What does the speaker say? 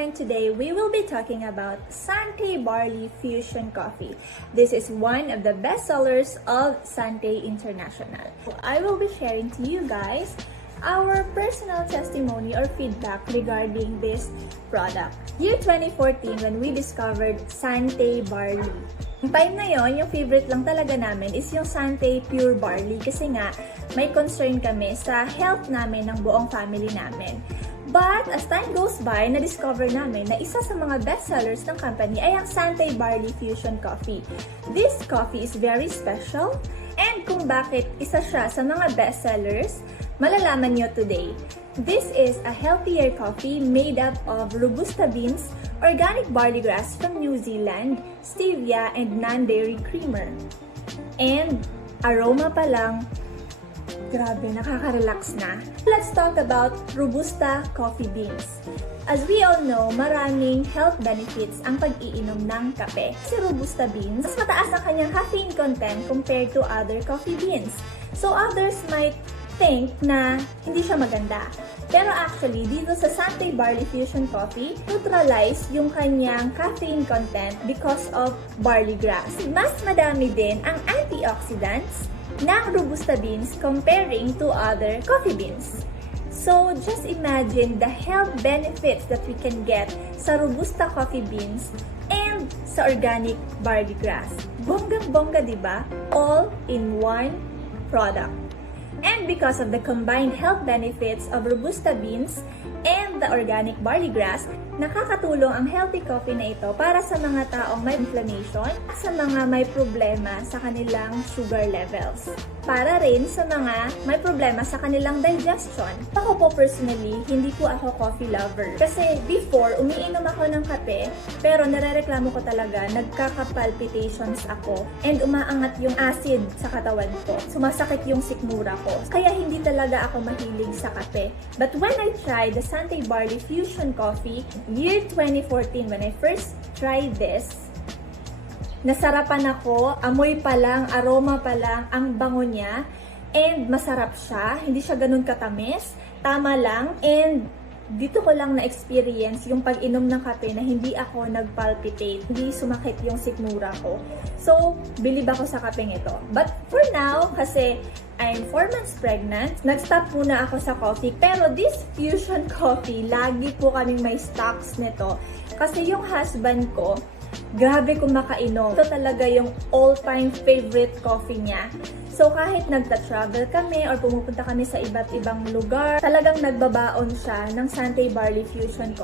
everyone! Today we will be talking about Sante Barley Fusion Coffee. This is one of the best sellers of Sante International. I will be sharing to you guys our personal testimony or feedback regarding this product. Year 2014 when we discovered Sante Barley. Yung time na yon, yung favorite lang talaga namin is yung Sante Pure Barley kasi nga may concern kami sa health namin ng buong family namin. But as time goes by, na-discover namin na isa sa mga best sellers ng company ay ang Sante Barley Fusion Coffee. This coffee is very special and kung bakit isa siya sa mga best sellers, malalaman nyo today. This is a healthier coffee made up of Robusta beans, organic barley grass from New Zealand, stevia, and non-dairy creamer. And aroma pa lang, grabe, nakaka-relax na. Let's talk about Robusta coffee beans. As we all know, maraming health benefits ang pag-iinom ng kape. Si Robusta beans, mas mataas ang kanyang caffeine content compared to other coffee beans. So others might think na hindi siya maganda. Pero actually, dito sa Sante Barley Fusion Coffee, neutralize yung kanyang caffeine content because of barley grass. Mas madami din ang antioxidants ng Robusta beans comparing to other coffee beans. So, just imagine the health benefits that we can get sa Robusta coffee beans and sa organic barley grass. Bonggang-bongga, diba? All in one product. And because of the combined health benefits of Robusta beans and the organic barley grass, nakakatulong ang healthy coffee na ito para sa mga taong may inflammation at sa mga may problema sa kanilang sugar levels. Para rin sa mga may problema sa kanilang digestion. Ako po personally, hindi po ako coffee lover. Kasi before, umiinom ako ng kape, pero narereklamo ko talaga, nagkaka-palpitations ako and umaangat yung acid sa katawan ko. Sumasakit yung sikmura ko. Kaya hindi talaga ako mahilig sa kape. But when I tried the Sante Barley Fusion Coffee, year 2014, when I first tried this, nasarapan ako, amoy pa lang, aroma pa lang, ang bango niya, and masarap siya, hindi siya ganun katamis, tama lang, and dito ko lang na-experience yung pag-inom ng kape na hindi ako nag-palpitate, hindi sumakit yung sikmura ko. So, bilib ako sa kapeng ito. But for now, kasi I'm 4 months pregnant, nag-stop muna ako sa coffee. Pero this fusion coffee, lagi po kaming may stocks nito. Kasi yung husband ko, grabe kung makainom. Ito talaga yung all-time favorite coffee niya. So kahit nagta-travel kami or pumupunta kami sa iba't ibang lugar, talagang nagbabaon siya ng Sante Barley Fusion Coffee.